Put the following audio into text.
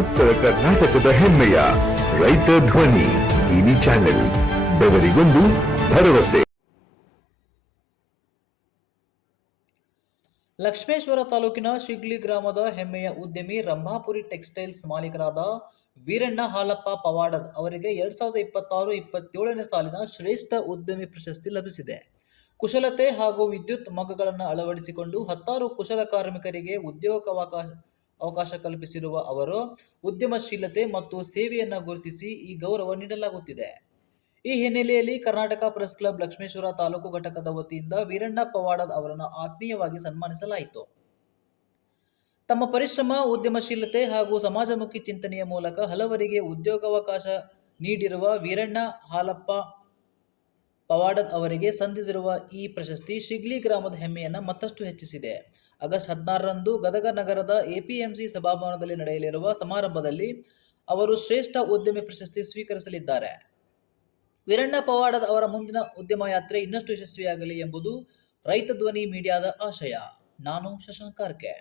ಉತ್ತರ ಕರ್ನಾಟಕದ ಹೆಮ್ಮೆಯ ರೈತ ಧ್ವನಿ ಟಿವಿ ಚಾನೆಲ್, ಬೆವರಿಗೊಂದು ಭರವಸೆ. ಲಕ್ಷ್ಮೇಶ್ವರ ತಾಲೂಕಿನ ಶಿಗ್ಲಿ ಗ್ರಾಮದ ಹೆಮ್ಮೆಯ ಉದ್ಯಮಿ ರಂಭಾಪುರಿ ಟೆಕ್ಸ್ಟೈಲ್ಸ್ ಮಾಲೀಕರಾದ ವೀರಣ್ಣ ಹಾಲಪ್ಪ ಪವಾಡದ್ ಅವರಿಗೆ 2026-27ನೇ ಸಾಲಿನ ಶ್ರೇಷ್ಠ ಉದ್ಯಮಿ ಪ್ರಶಸ್ತಿ ಲಭಿಸಿದೆ. ಕುಶಲತೆ ಹಾಗೂ ವಿದ್ಯುತ್ ಮಗ್ಗಗಳನ್ನು ಅಳವಡಿಸಿಕೊಂಡು 10 ಕುಶಲ ಕಾರ್ಮಿಕರಿಗೆ ಅವಕಾಶ ಕಲ್ಪಿಸಿರುವ ಅವರು ಉದ್ಯಮಶೀಲತೆ ಮತ್ತು ಸೇವೆಯನ್ನು ಗುರುತಿಸಿ ಈ ಗೌರವ ನೀಡಲಾಗುತ್ತಿದೆ. ಈ ಹಿನ್ನೆಲೆಯಲ್ಲಿ ಕರ್ನಾಟಕ ಪ್ರೆಸ್ ಕ್ಲಬ್ ಲಕ್ಷ್ಮೇಶ್ವರ ತಾಲೂಕು ಘಟಕದ ವತಿಯಿಂದ ವೀರಣ್ಣ ಪವಾಡದ್ ಅವರನ್ನು ಆತ್ಮೀಯವಾಗಿ ಸನ್ಮಾನಿಸಲಾಯಿತು. ತಮ್ಮ ಪರಿಶ್ರಮ, ಉದ್ಯಮಶೀಲತೆ ಹಾಗೂ ಸಮಾಜಮುಖಿ ಚಿಂತನೆಯ ಮೂಲಕ ಹಲವರಿಗೆ ಉದ್ಯೋಗಾವಕಾಶ ನೀಡಿರುವ ವೀರಣ್ಣ ಹಾಲಪ್ಪ ಪವಾಡದ್ ಅವರಿಗೆ ಸಂದಿರುವ ಈ ಪ್ರಶಸ್ತಿ ಶಿಗ್ಲಿ ಗ್ರಾಮದ ಹೆಮ್ಮೆಯನ್ನು ಮತ್ತಷ್ಟು ಹೆಚ್ಚಿಸಿದೆ. ಆಗಸ್ಟ್ 16ರಂದು ಗದಗ ನಗರದ ಎಪಿಎಂಸಿ ಸಭಾಭವನದಲ್ಲಿ ನಡೆಯಲಿರುವ ಸಮಾರಂಭದಲ್ಲಿ ಅವರು ಶ್ರೇಷ್ಠ ಉದ್ಯಮಿ ಪ್ರಶಸ್ತಿ ಸ್ವೀಕರಿಸಲಿದ್ದಾರೆ. ವೀರಣ್ಣ ಪವಾಡದ್ ಅವರ ಮುಂದಿನ ಉದ್ಯಮ ಯಾತ್ರೆ ಇನ್ನಷ್ಟು ಯಶಸ್ವಿಯಾಗಲಿ ಎಂಬುದು ರೈತ ಧ್ವನಿ ಮೀಡಿಯಾದ ಆಶಯ. ನಾನು ಶಶಾಂಕ್ ಕಾರ್ಕೆ.